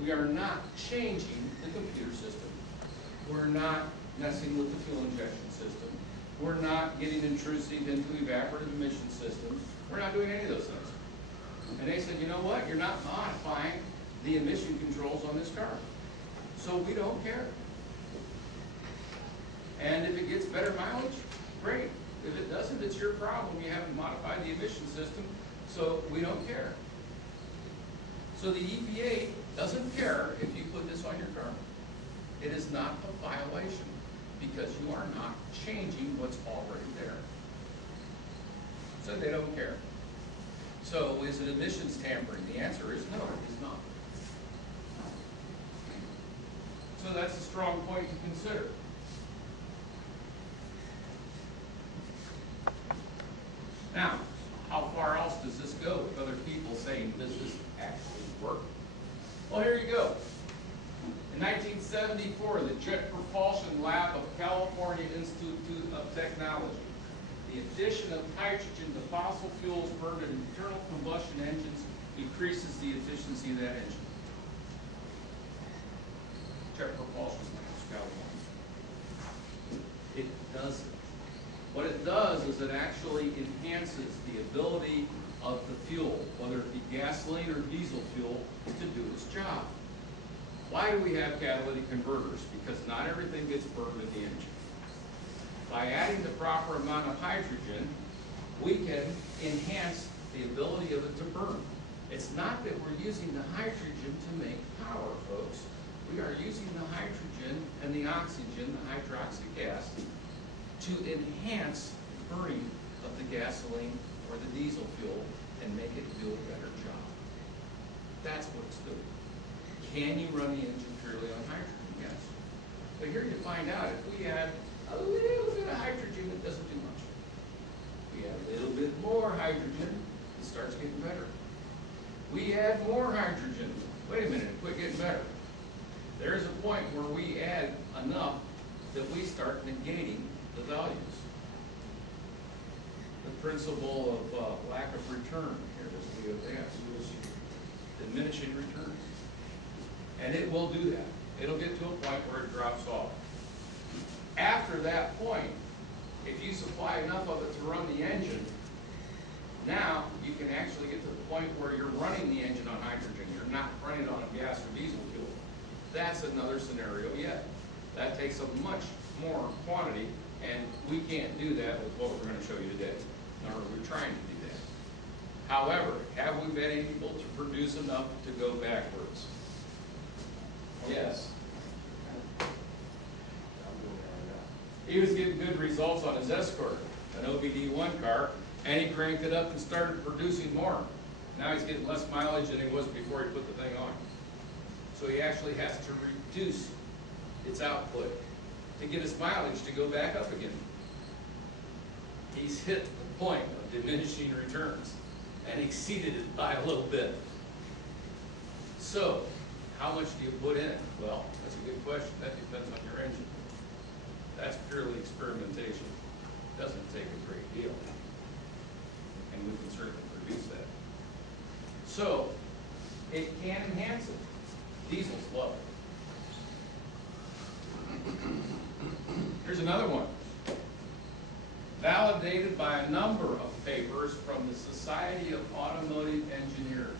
We are not changing the computer system. We're not messing with the fuel injection system. We're not getting intrusive into evaporative emission systems. We're not doing any of those things. And they said, you know what? You're not modifying the emission controls on this car. So we don't care. And if it gets better mileage, great. If it doesn't, it's your problem. You haven't modified the emission system, so we don't care. So the EPA doesn't care if you put this on your car. It is not a violation because you are not changing what's already there. So they don't care. So is it emissions tampering? The answer is no, it is not. So that's a strong point to consider. Now, how far else does this go with other people saying this is actually work? Well, here you go. In 1974, the Jet Propulsion Lab of California Institute of Technology. The addition of hydrogen to fossil fuels burned in internal combustion engines increases the efficiency of that engine. Jet Propulsion Lab of California. It doesn't. What it does is it actually enhances the ability of the fuel, whether it be gasoline or diesel fuel, to do its job. Why do we have catalytic converters? Because not everything gets burned in the engine. By adding the proper amount of hydrogen, we can enhance the ability of it to burn. It's not that we're using the hydrogen to make power, folks. We are using the hydrogen and the oxygen, the hydroxy gas, to enhance the burning of the gasoline or the diesel fuel and make it do a better job. That's what it's doing. Can you run the engine purely on hydrogen? Yes. But here you find out if we add a little bit of hydrogen, it doesn't do much. We add a little bit more hydrogen, it starts getting better. We add more hydrogen. Wait a minute, quit getting better. There's a point where we add enough that we start negating the values. The principle of lack of return. Here, this we have diminishing returns. And it will do that. It'll get to a point where it drops off. After that point, if you supply enough of it to run the engine, now you can actually get to the point where you're running the engine on hydrogen. You're not running it on gas or diesel fuel. That's another scenario yet. That takes a much more quantity, and we can't do that with what we're going to show you today. Nor are we trying to do that. However, have we been able to produce enough to go backwards? Yes. He was getting good results on his Escort, an OBD1 car, and he cranked it up and started producing more. Now he's getting less mileage than he was before he put the thing on. So he actually has to reduce its output to get his mileage to go back up again. He's hit the point of diminishing returns and exceeded it by a little bit. So, how much do you put in? Well, that's a good question. That depends on your engine. That's purely experimentation. It doesn't take a great deal. And we can certainly produce that. So, it can enhance it. Diesel's low. Here's another one. Validated by a number of papers from the Society of Automotive Engineers.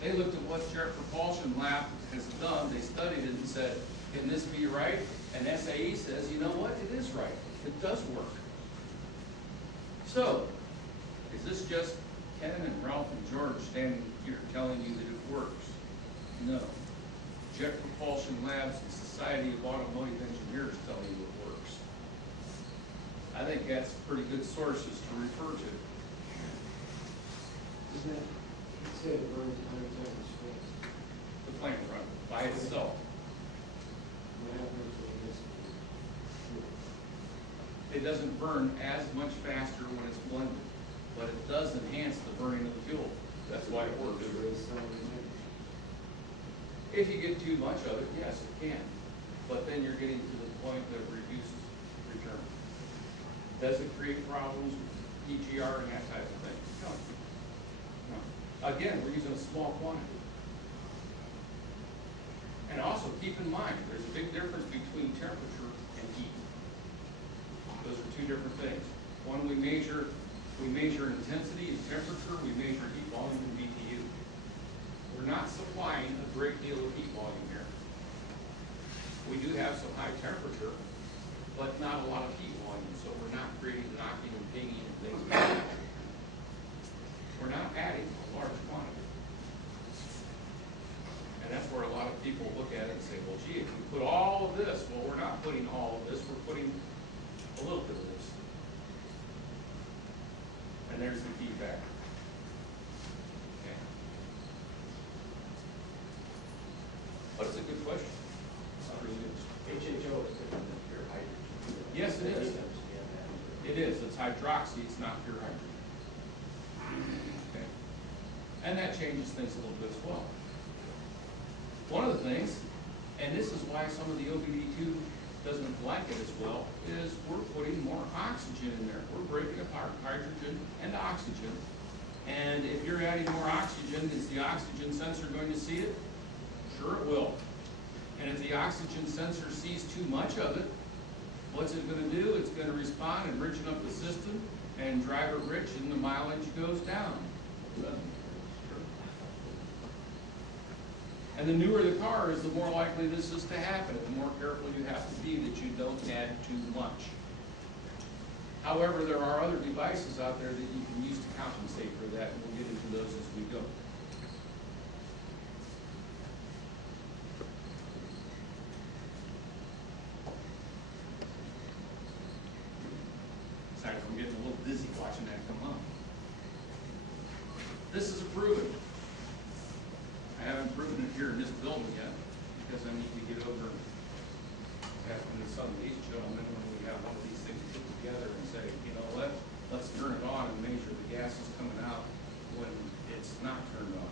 They looked at what Jet Propulsion Lab has done. They studied it and said, can this be right? And SAE says, you know what? It is right. It does work. So, is this just Ken and Ralph and George standing here telling you that it works? No. Jet Propulsion Labs and Society of Automotive Engineers tell you it works. I think that's pretty good sources to refer to. Isn't it? He said it burns 100 times as fast. The plant run by itself. What happens when this? It doesn't burn as much faster when it's blended, but it does enhance the burning of the fuel. That's why it works. If you get too much of it, yes, it can. But then you're getting to the point that reduces return. Does it create problems with PGR and that type of thing? No. No. Again, we're using a small quantity. And also keep in mind, there's a big difference between temperature and heat. Those are two different things. One, we measure intensity and temperature, we measure heat volume in BTU. We're not supplying a great deal of heat volume here. We do have some high temperature, but not a lot of heat volume, so we're not creating knocking and pinging and things like that. We're not adding a large quantity. And that's where a lot of people look at it and say, well, gee, if we put all of this, well, we're not putting all of this, we're putting a little bit of this. And there's the key factor. Okay. But it's a good question. It's not really good. HHO is different than pure hydrogen. Yes, it is. They understand that. It is. It's hydroxy. It's not pure hydrogen. Okay. And that changes things a little bit as well. One of the things, and this is why some of the OBD2 doesn't like it as well, is we're putting more oxygen in there. We're breaking apart hydrogen and oxygen. And if you're adding more oxygen, is the oxygen sensor going to see it? Sure it will. And if the oxygen sensor sees too much of it, what's it going to do? It's going to respond and richen up the system and drive it rich, and the mileage goes down. And the newer the car is, the more likely this is to happen. The more careful you have to be that you don't add too much. However, there are other devices out there that you can use to compensate for that, and we'll get into those as we go. Sorry if I'm getting a little dizzy watching that come up. This is a proven. I haven't proven it here in this building yet, because I need to get over after some of these gentlemen when we have one of these things put together and say, you know, let's turn it on and measure the gases coming out when it's not turned on.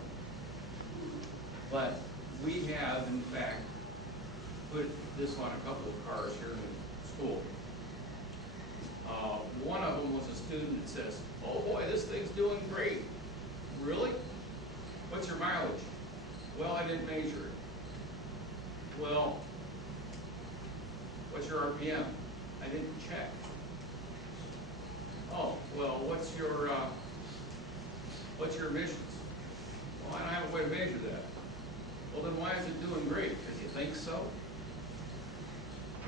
But we have, in fact, put this on a couple of cars here in school. One of them was a student that says, oh boy, this thing's doing great. Really? What's your mileage? Well, I didn't measure it. Well, what's your RPM? I didn't check. Oh, well, what's your emissions? Well, I don't have a way to measure that. Well, then why is it doing great? Because you think so?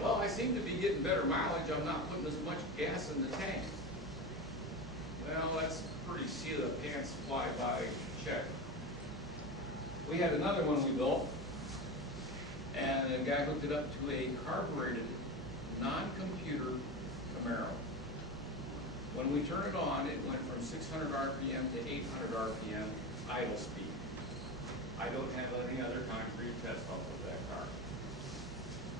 Well, I seem to be getting better mileage. I'm not putting as much gas in the tank. Well, that's pretty seat of the pants fly-by check. We had another one we built, and the guy hooked it up to a carbureted, non-computer Camaro. When we turned it on, it went from 600 RPM to 800 RPM idle speed. I don't have any other concrete test off of that car.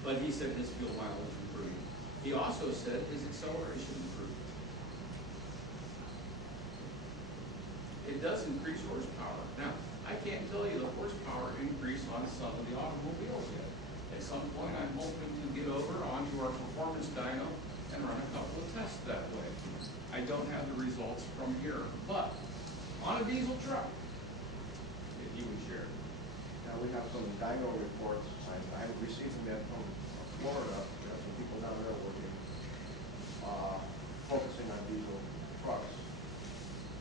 But he said his fuel mileage improved. He also said his acceleration improved. It does increase horsepower. Now, I can't tell you the horsepower increase on some of the automobiles yet. At some point, I'm hoping to get over onto our performance dyno and run a couple of tests that way. I don't have the results from here, but on a diesel truck, if you would share. Now, we have some dyno reports. I received them yet from Florida. We have some people down there working, focusing on diesel trucks.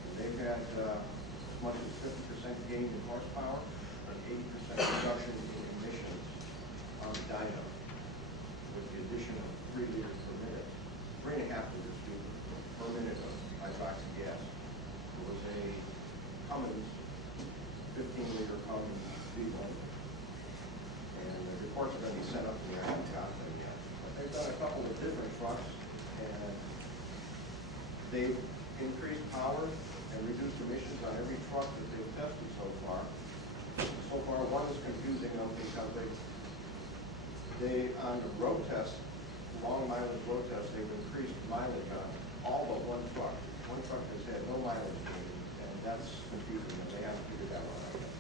And they've had as much as 50% gain in horsepower and 80% reduction in emissions on the dyno, with the addition of 3 liters per minute, 3.5 liters per minute of hydroxy gas. It was a Cummins, 15-liter Cummins diesel, and the reports are going to be sent up to me. I haven't gotten them yet. But they've done a couple of different trucks, and they've increased power and reduced emissions on every truck that they've tested so far. So far, one is confusing them because they on the road test, long mileage road test, they've increased mileage on all but one truck. One truck has had no mileage gain, and that's confusing them. They haven't figured that one out yet.